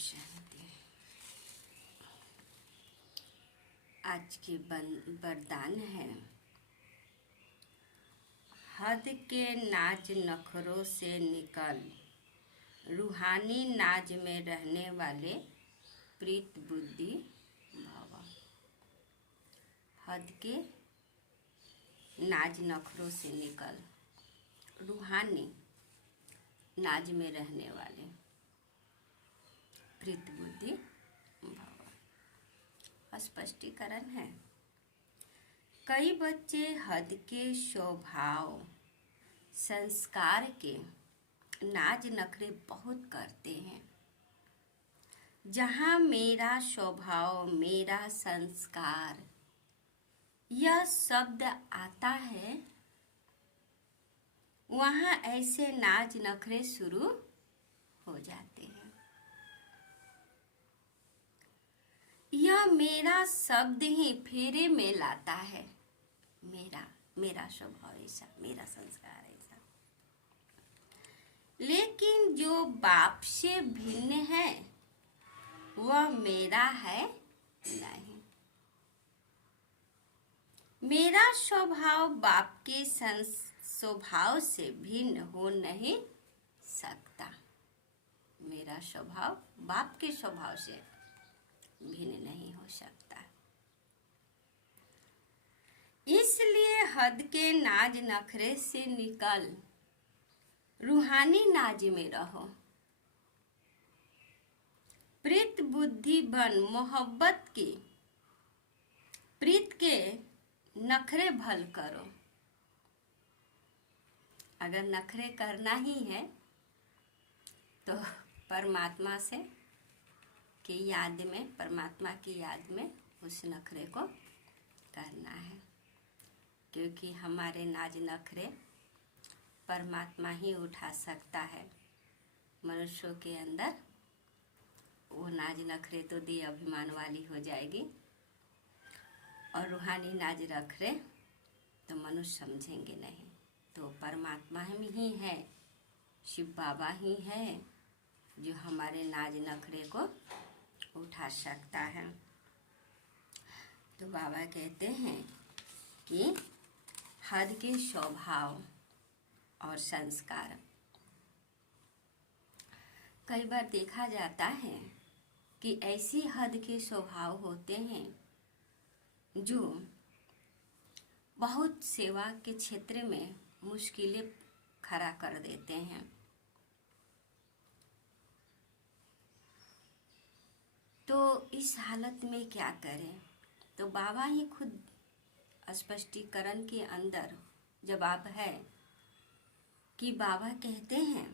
शांति। आज की वरदान है, हद के नाज नखरों से निकल, रूहानी नाज में रहने वाले प्रीत बुद्धि भव। हद के नाज नखरों से निकल, रूहानी नाज में रहने वाले प्रीत बुद्धि भव। स्पष्टीकरण है, कई बच्चे हद के स्वभाव संस्कार के नाज नखरे बहुत करते हैं। जहाँ मेरा स्वभाव, मेरा संस्कार यह शब्द आता है, वहाँ ऐसे नाज नखरे शुरू हो जाते हैं। यह मेरा शब्द ही फेरे में लाता है। मेरा स्वभाव ऐसा, मेरा संस्कार ऐसा। लेकिन जो बाप से भिन्न है वह मेरा है नहीं। मेरा स्वभाव बाप के स्वभाव से भिन्न हो नहीं सकता। मेरा स्वभाव बाप के स्वभाव से भिन्न नहीं हो सकता। इसलिए हद के नाज नखरे से निकल, रूहानी नाज में रहो। प्रीत बुद्धि बन, मोहब्बत की प्रीत के नखरे भल करो। अगर नखरे करना ही है तो परमात्मा से की याद में, परमात्मा की याद में उस नखरे को करना है, क्योंकि हमारे नाज नखरे परमात्मा ही उठा सकता है। मनुष्यों के अंदर वो नाज नखरे तो देह अभिमान वाली हो जाएगी, और रूहानी नाज नखरे तो मनुष्य समझेंगे नहीं। तो परमात्मा ही है, शिव बाबा ही है जो हमारे नाज नखरे को उठा सकता है। तो बाबा कहते हैं कि हद के स्वभाव और संस्कार। कई बार देखा जाता है कि ऐसी हद के स्वभाव होते हैं जो बहुत सेवा के क्षेत्र में मुश्किलें खड़ा कर देते हैं। तो इस हालत में क्या करें? तो बाबा ही खुद स्पष्टीकरण के अंदर जवाब है कि बाबा कहते हैं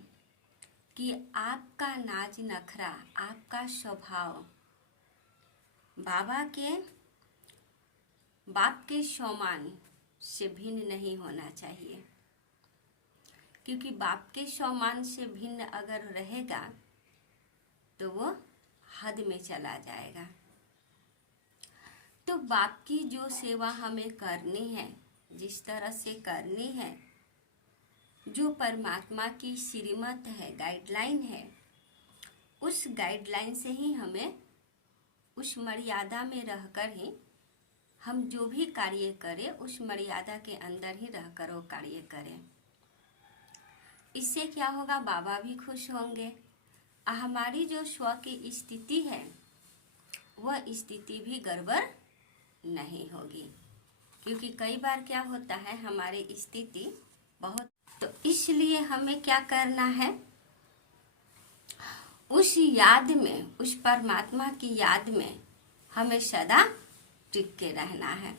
कि आपका नाज नखरा, आपका स्वभाव बाप के समान से भिन्न नहीं होना चाहिए, क्योंकि बाप के समान से भिन्न अगर रहेगा तो वो हद में चला जाएगा। तो बाप की जो सेवा हमें करनी है, जिस तरह से करनी है, जो परमात्मा की श्रीमत है, गाइडलाइन है, उस गाइडलाइन से ही हमें, उस मर्यादा में रहकर ही हम जो भी कार्य करें उस मर्यादा के अंदर ही रहकर वो कार्य करें। इससे क्या होगा? बाबा भी खुश होंगे। हमारी जो स्व की स्थिति है वह स्थिति भी गड़बड़ नहीं होगी, क्योंकि कई बार क्या होता है, हमारी स्थिति बहुत, तो इसलिए हमें क्या करना है, उस याद में, उस परमात्मा की याद में हमें सदा टिक के रहना है।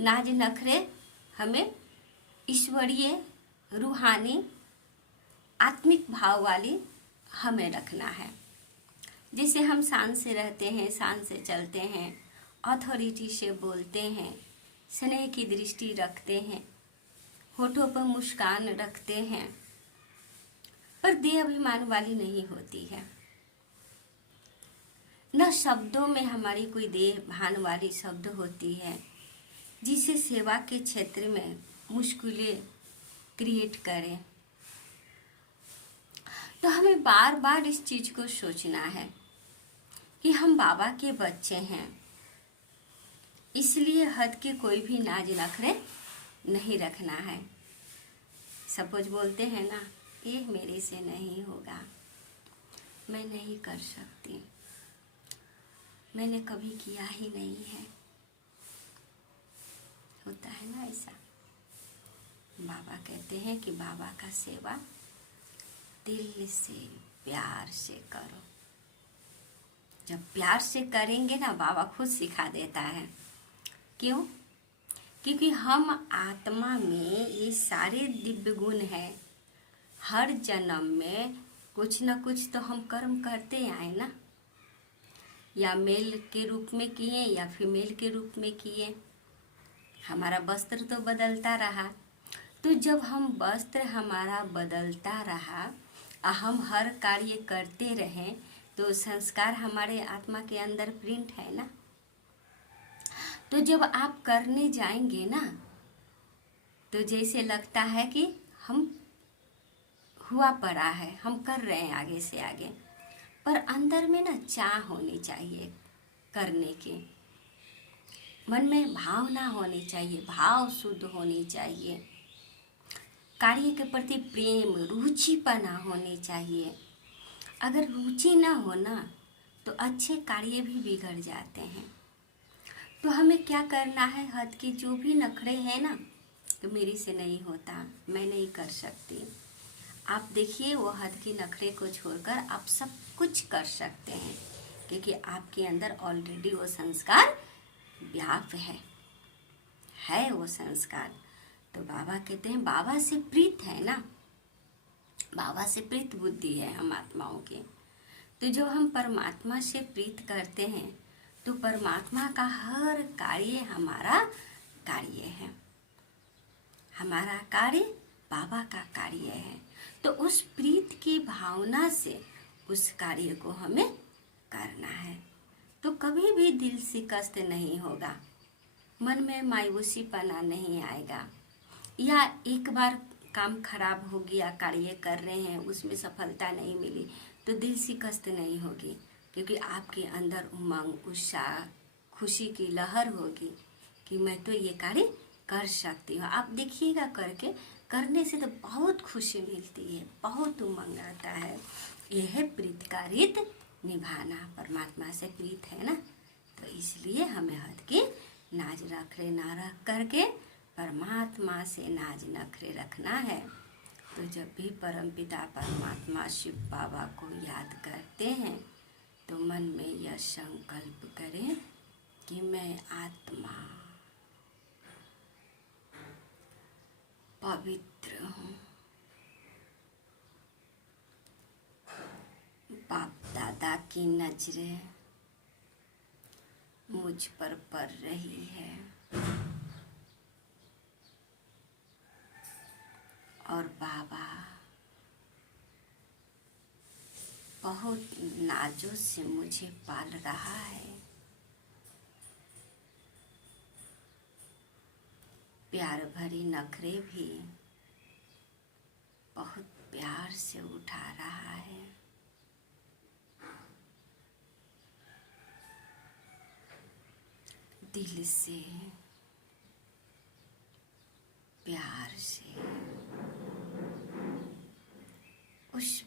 नाज नखरे हमें ईश्वरीय, रूहानी, आत्मिक भाव वाली हमें रखना है। जिसे हम शान से रहते हैं, शान से चलते हैं, अथॉरिटी से बोलते हैं, स्नेह की दृष्टि रखते हैं, होठों पर मुस्कान रखते हैं, पर देह अभिमान वाली नहीं होती है। न शब्दों में हमारी कोई देह भान वाली शब्द होती है, जिसे सेवा के क्षेत्र में मुश्किलें क्रिएट करें। तो हमें बार बार इस चीज को सोचना है कि हम बाबा के बच्चे हैं, इसलिए हद के कोई भी नाज नखरे नहीं रखना है। सपोज बोलते हैं ना, ये मेरे से नहीं होगा, मैं नहीं कर सकती, मैंने कभी किया ही नहीं है, होता है ना ऐसा। बाबा कहते हैं कि बाबा का सेवा दिल से प्यार से करो। जब प्यार से करेंगे ना, बाबा खुद सिखा देता है। क्यों? क्योंकि हम आत्मा में ये सारे दिव्य गुण हैं। हर जन्म में कुछ न कुछ तो हम कर्म करते आए ना, या मेल के रूप में किए या फीमेल के रूप में किए। हमारा वस्त्र तो बदलता रहा। तो जब हम वस्त्र हमारा बदलता रहा और हम हर कार्य करते रहें, तो संस्कार हमारे आत्मा के अंदर प्रिंट है ना। तो जब आप करने जाएंगे ना, तो जैसे लगता है कि हम हुआ पड़ा है, हम कर रहे हैं आगे से आगे, पर अंदर में ना चाह होनी चाहिए करने की। मन में भावना होनी चाहिए, भाव शुद्ध होनी चाहिए, कार्य के प्रति प्रेम रुचिपना होनी चाहिए। अगर रुचि ना हो ना, तो अच्छे कार्य भी बिगड़ जाते हैं। तो हमें क्या करना है? हद के जो भी नखरे हैं ना, तो मेरी से नहीं होता, मैं नहीं कर सकती, आप देखिए वो हद के नखरे को छोड़कर आप सब कुछ कर सकते हैं, क्योंकि आपके अंदर ऑलरेडी वो संस्कार व्याप्त है वो संस्कार। तो बाबा कहते हैं बाबा से प्रीत है ना, बाबा से प्रीत बुद्धि है हम आत्माओं की। तो जो हम परमात्मा से प्रीत करते हैं, तो परमात्मा का हर कार्य हमारा कार्य है, हमारा कार्य बाबा का कार्य है। तो उस प्रीत की भावना से उस कार्य को हमें करना है। तो कभी भी दिल से कष्ट नहीं होगा, मन में मायूसीपना नहीं आएगा, या एक बार काम खराब हो गया, कार्य कर रहे हैं उसमें सफलता नहीं मिली, तो दिल से कष्ट नहीं होगी, क्योंकि आपके अंदर उमंग, उत्साह, खुशी की लहर होगी कि मैं तो ये कार्य कर सकती हूँ। आप देखिएगा करके, करने से तो बहुत खुशी मिलती है, बहुत उमंग आता है। यह है प्रीत का रीत निभाना, परमात्मा से प्रीत है ना। तो इसलिए हमें हद के नाज नखरे ना रख करके परमात्मा से नाज नखरे रखना है। तो जब भी परमपिता परमात्मा शिव बाबा को याद करते हैं, तो मन में यह संकल्प करें कि मैं आत्मा पवित्र हूँ, बाप दादा की नजरें मुझ पर पड़ रही है, और बाबा बहुत नाजों से मुझे पाल रहा है, प्यार भरी नखरे भी बहुत प्यार से उठा रहा है। दिल से प्यार से उस